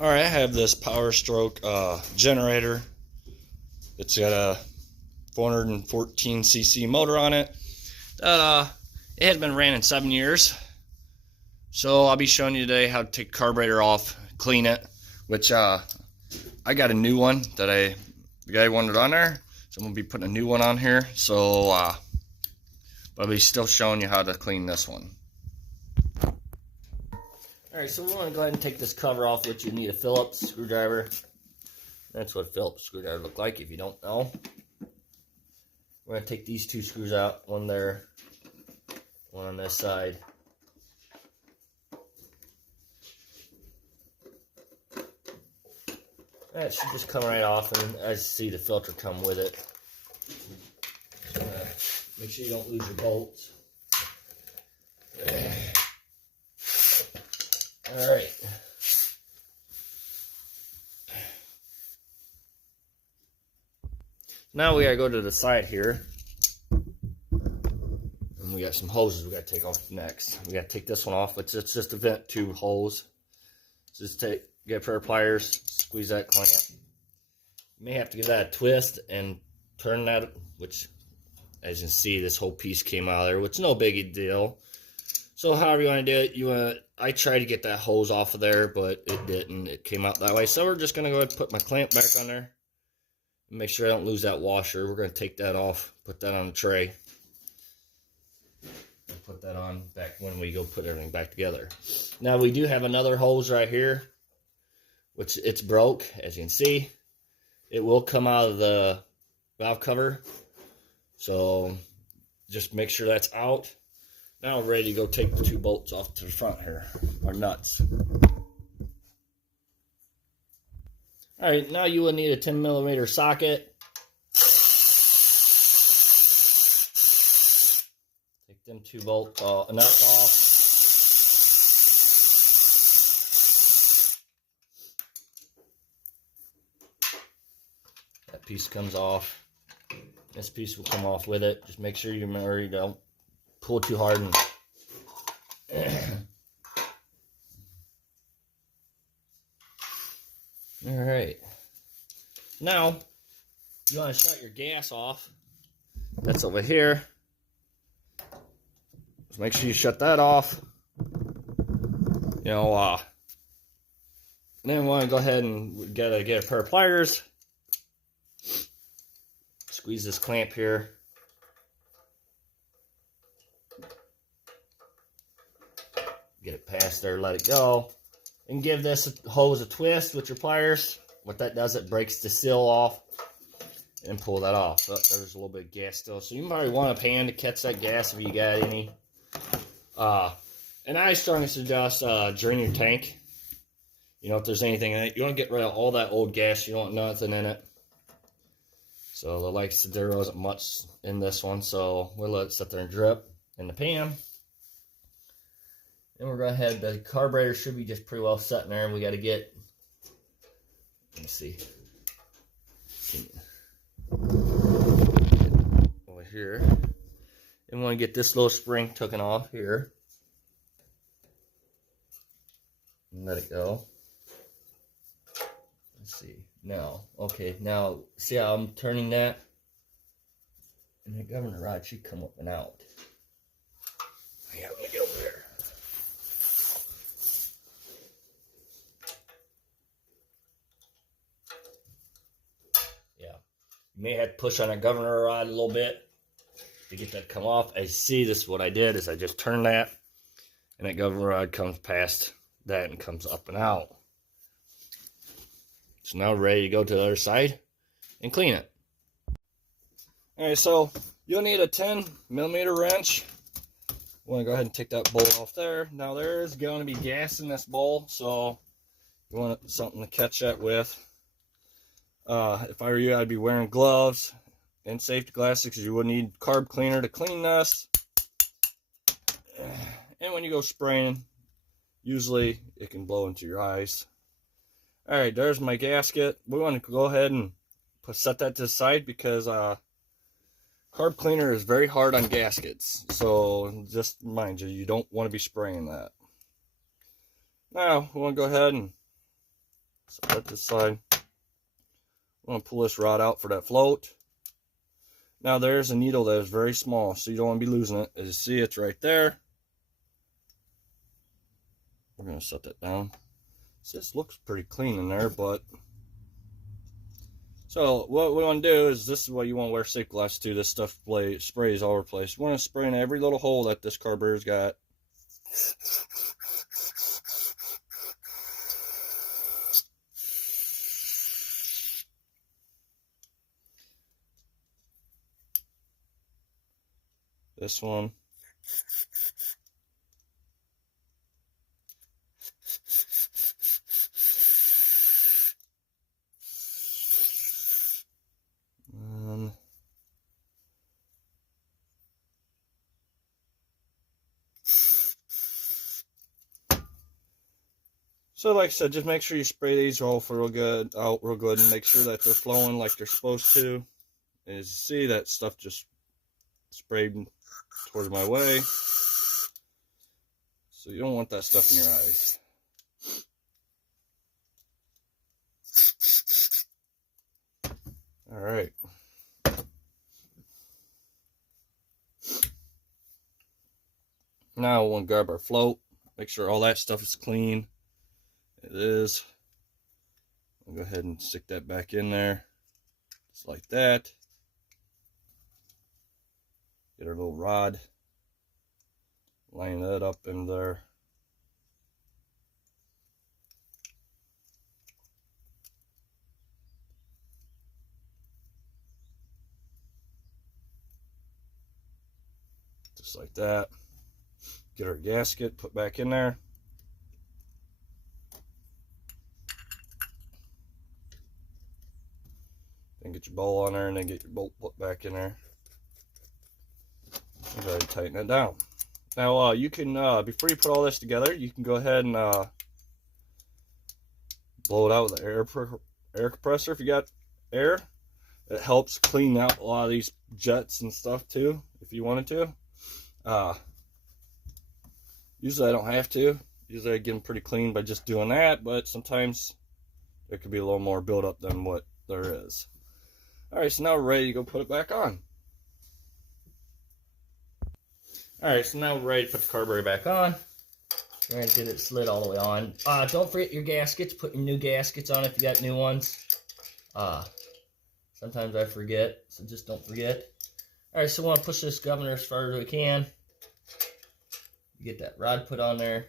Alright, I have this powerstroke generator. It's got a 414cc motor on it. It has been ran in 7 years. So I'll be showing you today how to take the carburetor off, clean it, which I got a new one that the guy wanted on there. So I'm going to be putting a new one on here. So but I'll be still showing you how to clean this one. Alright, so we want to go ahead and take this cover off, which you need a Phillips screwdriver. That's what a Phillips screwdriver look like if you don't know. We're going to take these two screws out, one there, one on this side. That should just come right off, and as you see, the filter come with it. So, make sure you don't lose your bolts. Alright. Now we gotta go to the side here. And we got some hoses we gotta take off next. We gotta take this one off. It's just a vent tube hose. So just get a pair of pliers, squeeze that clamp. You may have to give that a twist and turn that, which as you can see, this whole piece came out of there, which is no biggie deal. So however you want to do it, I tried to get that hose off of there, but it didn't. It came out that way. So we're just going to go ahead and put my clamp back on there. And make sure I don't lose that washer. We're going to take that off, put that on the tray. And put that on back when we go put everything back together. Now we do have another hose right here, which it's broke, as you can see. It will come out of the valve cover. So just make sure that's out. Now we're ready to go take the two bolts off to the front here, or nuts. Alright, now you will need a 10mm socket. Take them two nuts off. That piece comes off. This piece will come off with it. Just make sure you don't pull too hard. Alright. Now, you want to shut your gas off. That's over here. Just make sure you shut that off. Then we want to go ahead and get a pair of pliers. Squeeze this clamp here. Get it past there, let it go. And give this hose a twist with your pliers. What that does, it breaks the seal off. And pull that off. Oh, there's a little bit of gas still. So you might want a pan to catch that gas if you got any. And I strongly suggest drain your tank. If there's anything in it. You want to get rid of all that old gas. You don't want nothing in it. So like I said, there wasn't much in this one, so we'll let it sit there and drip in the pan. Then we're going to head, the carburetor should be just pretty well set in there, and we got to get, let me see, over here. And we want to get this little spring taken off here. And let it go. Let's see. Now, okay, now see how I'm turning that? And the governor rod should come up and out. Yeah, let me get over here. Yeah, you may have to push on that governor rod a little bit to get that to come off. As you see, this is what I did, is I just turned that, and that governor rod comes past that and comes up and out. So now we're ready to go to the other side and clean it. Alright, so you'll need a 10mm wrench. I want to go ahead and take that bolt off there. Now there is going to be gas in this bowl, so you want something to catch that with. If I were you, I'd be wearing gloves and safety glasses because you would need carb cleaner to clean this. And when you go spraying, usually it can blow into your eyes. Alright, there's my gasket. We want to go ahead and set that to the side because carb cleaner is very hard on gaskets. So just mind you don't want to be spraying that. Now, we want to go ahead and So let this slide. I'm going to pull this rod out for that float. Now there's a needle that is very small, so you don't want to be losing it. As you see, it's right there. We're going to set that down. So this looks pretty clean in there, but... So what we want to do is, this is what you want to wear safety glasses to. This stuff sprays all over the place. We want to spray in every little hole that this carburetor's got. This one. So like I said, just make sure you spray these all for real good, out real good, and make sure that they're flowing like they're supposed to. As you see, that stuff just sprayed towards my way. So you don't want that stuff in your eyes. All right. Now we'll grab our float. Make sure all that stuff is clean. It is. I'll go ahead and stick that back in there. Just like that. Get our little rod. Line that up in there. Just like that. Get our gasket put back in there. Then get your bowl on there, and then get your bolt put back in there. And go ahead and tighten it down. Now you can, before you put all this together, you can go ahead and blow it out with an air compressor if you got air. It helps clean out a lot of these jets and stuff too, if you wanted to. Usually I don't have to. Usually I get them pretty clean by just doing that, but sometimes there could be a little more buildup than what there is. Alright, so now we're ready to go put it back on. Alright, so now we're ready to put the carburetor back on. We're going to get it slid all the way on. Don't forget your gaskets. Put your new gaskets on if you got new ones. Sometimes I forget, so just don't forget. Alright, so we want to push this governor as far as we can. Get that rod put on there.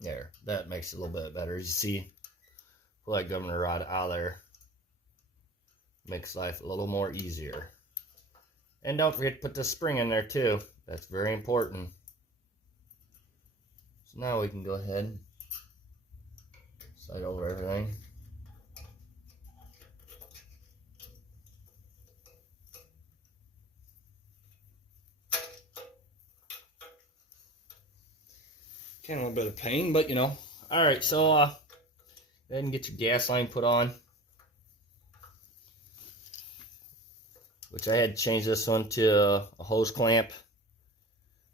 There, that makes it a little bit better. As you see, pull that governor rod out of there. Makes life a little more easier. And don't forget to put the spring in there too. That's very important. So now we can go ahead and slide over everything. Kind of a little bit of pain, but you know. Alright, so go ahead and get your gas line put on. Which I had to change this one to a hose clamp.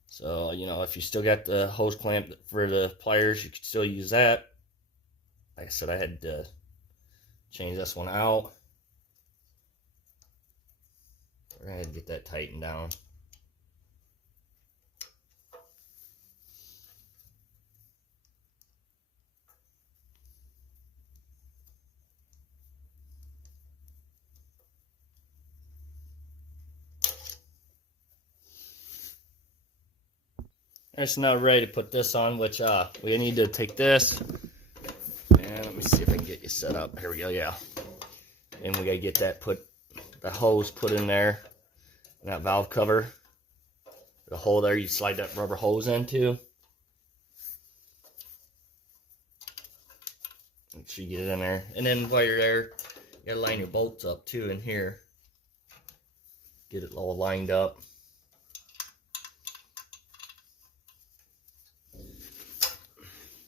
So, you know, if you still got the hose clamp for the pliers, you could still use that. Like I said, I had to change this one out. We're going to get that tightened down. Alright, so now we're ready to put this on, which we need to take this, and let me see if I can get you set up. Here we go, yeah. And we gotta get that the hose put in there, and that valve cover. The hole there you slide that rubber hose into. Make sure you get it in there. And then while you're there, you gotta line your bolts up too in here. Get it all lined up.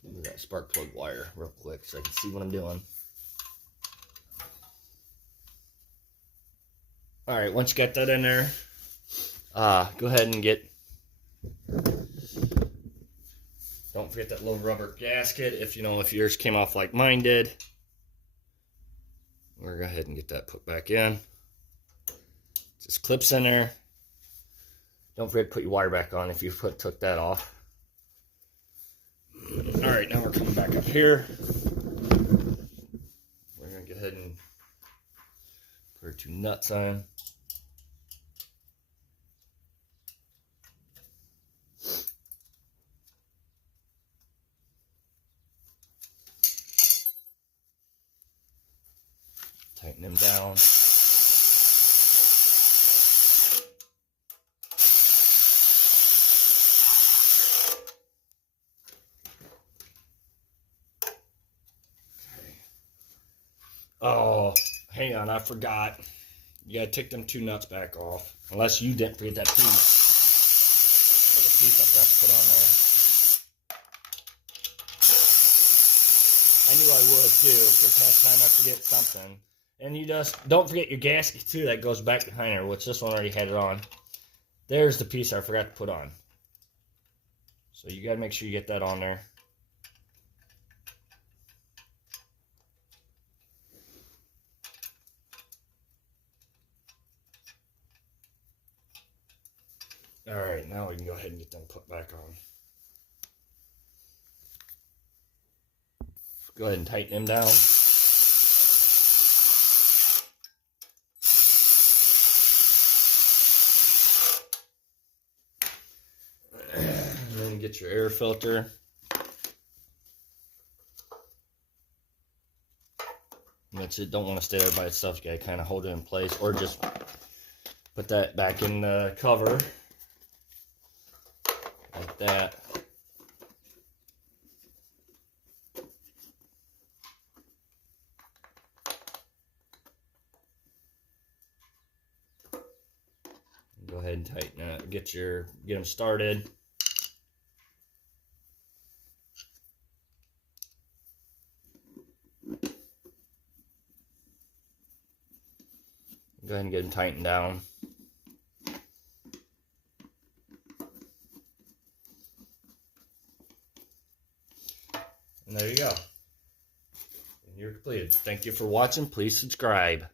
Move that spark plug wire real quick so I can see what I'm doing. All right, once you got that in there, go ahead and don't forget that little rubber gasket. If yours came off like mine did, we're gonna go ahead and get that put back in. Just clips in there. Don't forget to put your wire back on if you took that off. All right, now we're coming back up here. We're gonna go ahead and put our 2 nuts on. Tighten them down. Oh, hang on, I forgot. You gotta take them 2 nuts back off. Unless you didn't forget that piece. There's a piece I forgot to put on there. I knew I would too, because half time I forget something. And you just don't forget your gasket too, that goes back behind her, which this one already had it on. There's the piece I forgot to put on. So you gotta make sure you get that on there. Alright, now we can go ahead and get them put back on. Go ahead and tighten them down. And then get your air filter. And that's it. Don't want to stay there by itself. You gotta kind of hold it in place, or just put that back in the cover like that. Go ahead and tighten it. Get them started. Go ahead and get them tightened down. And there you go. And you're completed. Thank you for watching. Please subscribe.